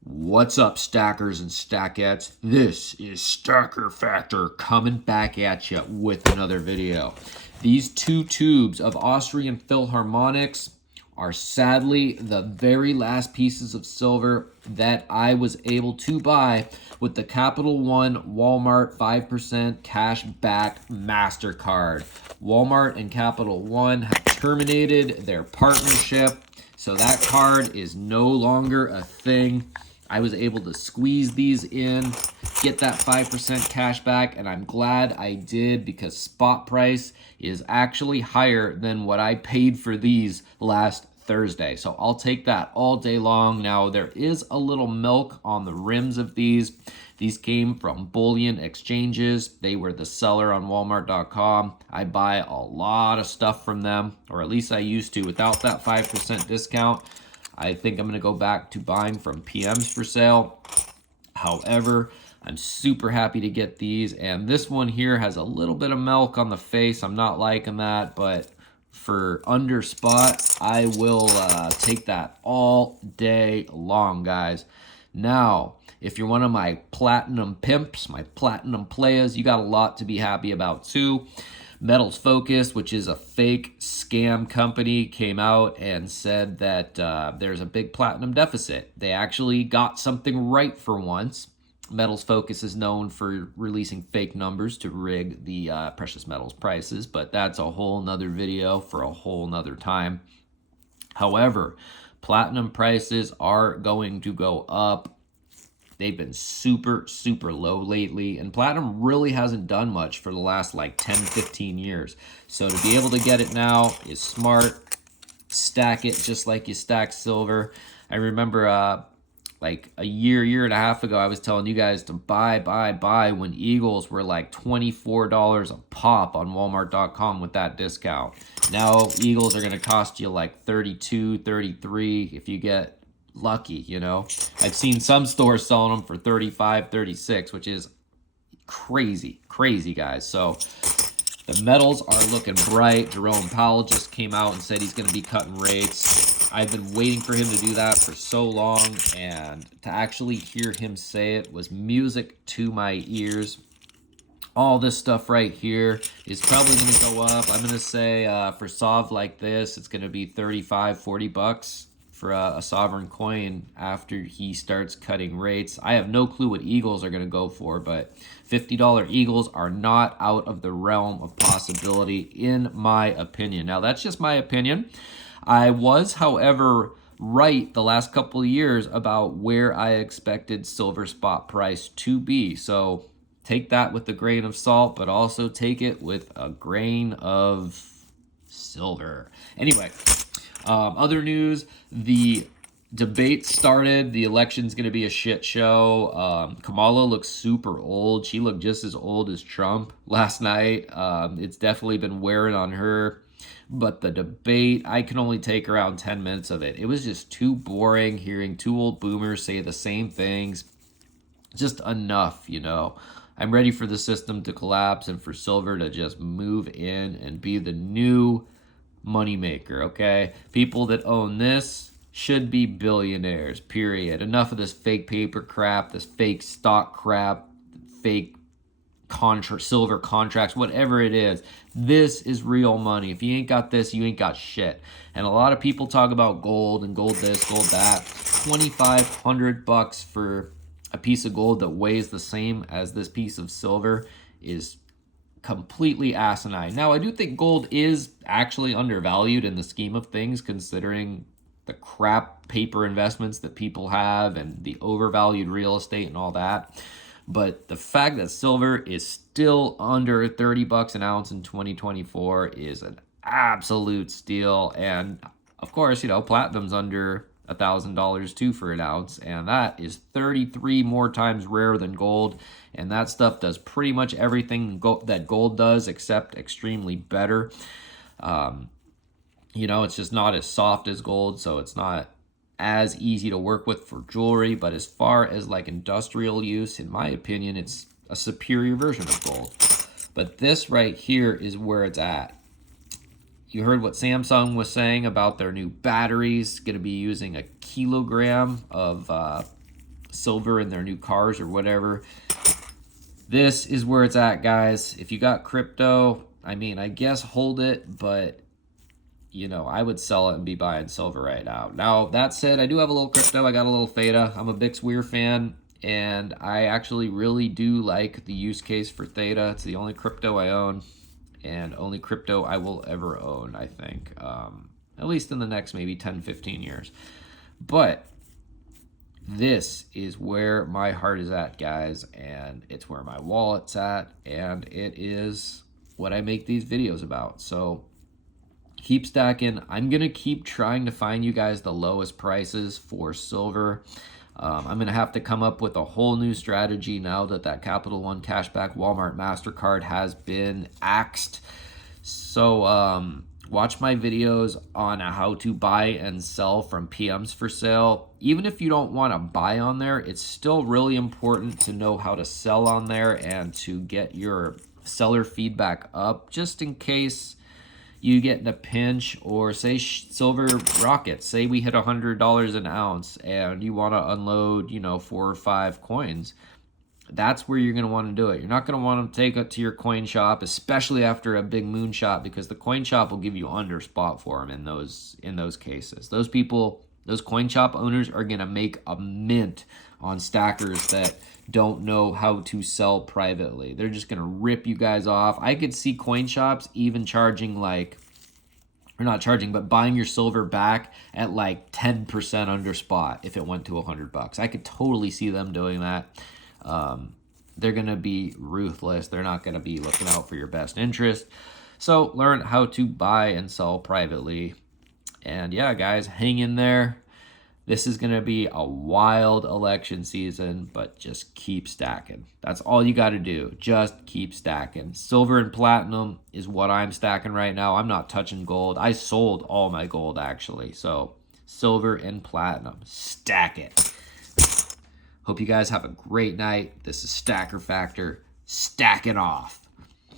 What's up, stackers and stackettes? This is Stacker Factor coming back at you with another video. These two tubes of Austrian Philharmonics are sadly the very last pieces of silver that I was able to buy with the Capital One Walmart 5% cash back Mastercard. Walmart and Capital One have terminated their partnership, so that card is no longer a thing. I was able to squeeze these in, get that 5% cash back, and I'm glad I did because spot price is actually higher than what I paid for these last Thursday. So I'll take that all day long. Now, there is a little milk on the rims of these. These came from bullion exchanges. They were the seller on Walmart.com. I buy a lot of stuff from them, or at least I used to, without that 5% discount. I think I'm going to go back to buying from PMs for sale. However, I'm super happy to get these. And this one here has a little bit of milk on the face. I'm not liking that, but for under spot, I will take that all day long, guys. Now, if you're one of my platinum pimps, my platinum players, you got a lot to be happy about too. Metals Focus, which is a fake scam company, came out and said that there's a big platinum deficit. They actually got something right for once. Metals Focus is known for releasing fake numbers to rig the precious metals prices, but that's a whole nother video for a whole nother time. However, platinum prices are going to go up. They've been super, super low lately, and platinum really hasn't done much for the last like 10, 15 years. So to be able to get it now is smart. Stack it just like you stack silver. I remember like a year and a half ago, I was telling you guys to buy when Eagles were like $24 a pop on Walmart.com with that discount. Now Eagles are going to cost you like 32, 33 if you get lucky, you know. I've seen some stores selling them for 35, 36, which is crazy, guys. So the metals are looking bright. Jerome Powell just came out and said he's going to be cutting rates. I've been waiting for him to do that for so long, and to actually hear him say it was music to my ears. All this stuff right here is probably going to go up. I'm going to say for SOV like this, it's going to be 35, 40 bucks for a sovereign coin after he starts cutting rates. I have no clue what Eagles are going to go for, but $50 Eagles are not out of the realm of possibility, in my opinion. Now, that's just my opinion. I was, however, right the last couple of years about where I expected silver spot price to be. So take that with a grain of salt, but also take it with a grain of silver. Anyway, other news, the debate started. The election's going to be a shit show. Kamala looks super old. She looked just as old as Trump last night. It's definitely been wearing on her. But the debate, I can only take around 10 minutes of it. It was just too boring hearing two old boomers say the same things. Just enough, you know. I'm ready for the system to collapse and for silver to just move in and be the new moneymaker, okay? People that own this should be billionaires, period. Enough of this fake paper crap, this fake stock crap, fake silver contracts, whatever it is. This is real money. If you ain't got this, you ain't got shit. And a lot of people talk about gold and gold this, gold that. 2,500 bucks for a piece of gold that weighs the same as this piece of silver is completely asinine. Now, I do think gold is actually undervalued in the scheme of things, considering the crap paper investments that people have and the overvalued real estate and all that. But the fact that silver is still under 30 bucks an ounce in 2024 is an absolute steal. And of course, you know, platinum's under $1,000 too for an ounce, and that is 33 more times rarer than gold. And that stuff does pretty much everything that gold does, except extremely better. You know, it's just not as soft as gold, so it's not as easy to work with for jewelry. But as far as like industrial use, in my opinion, it's a superior version of gold. But this right here is where it's at. You heard what Samsung was saying about their new batteries, going to be using a kilogram of silver in their new cars or whatever. This is where it's at, guys. If you got crypto, I mean, I guess hold it, but you know, I would sell it and be buying silver right now. Now, that said, I do have a little crypto. I got a little Theta. I'm a Bix Weir fan, and I actually really do like the use case for Theta. It's the only crypto I own, and only crypto I will ever own, I think, at least in the next maybe 10, 15 years. But this is where my heart is at, guys, and it's where my wallet's at, and it is what I make these videos about. So keep stacking. I'm going to keep trying to find you guys the lowest prices for silver. I'm going to have to come up with a whole new strategy now that that Capital One Cashback Walmart Mastercard has been axed. So watch my videos on how to buy and sell from PMs for sale. Even if you don't want to buy on there, it's still really important to know how to sell on there and to get your seller feedback up, just in case you get in a pinch, or say silver rockets. Say we hit $100 an ounce and you want to unload, you know, 4 or 5 coins. That's where you're going to want to do it. You're not going to want to take it to your coin shop, especially after a big moon shot, because the coin shop will give you under spot for them in those cases. Those people, those coin shop owners are going to make a mint on stackers that don't know how to sell privately. They're just going to rip you guys off. I could see coin shops even charging like, or not charging, but buying your silver back at like 10% under spot if it went to $100. I could totally see them doing that. They're going to be ruthless. They're not going to be looking out for your best interest. So learn how to buy and sell privately. And yeah, guys, hang in there. This is going to be a wild election season, but just keep stacking. That's all you got to do. Just keep stacking. Silver and platinum is what I'm stacking right now. I'm not touching gold. I sold all my gold, actually. So silver and platinum. Stack it. Hope you guys have a great night. This is Stacker Factor. Stack it off.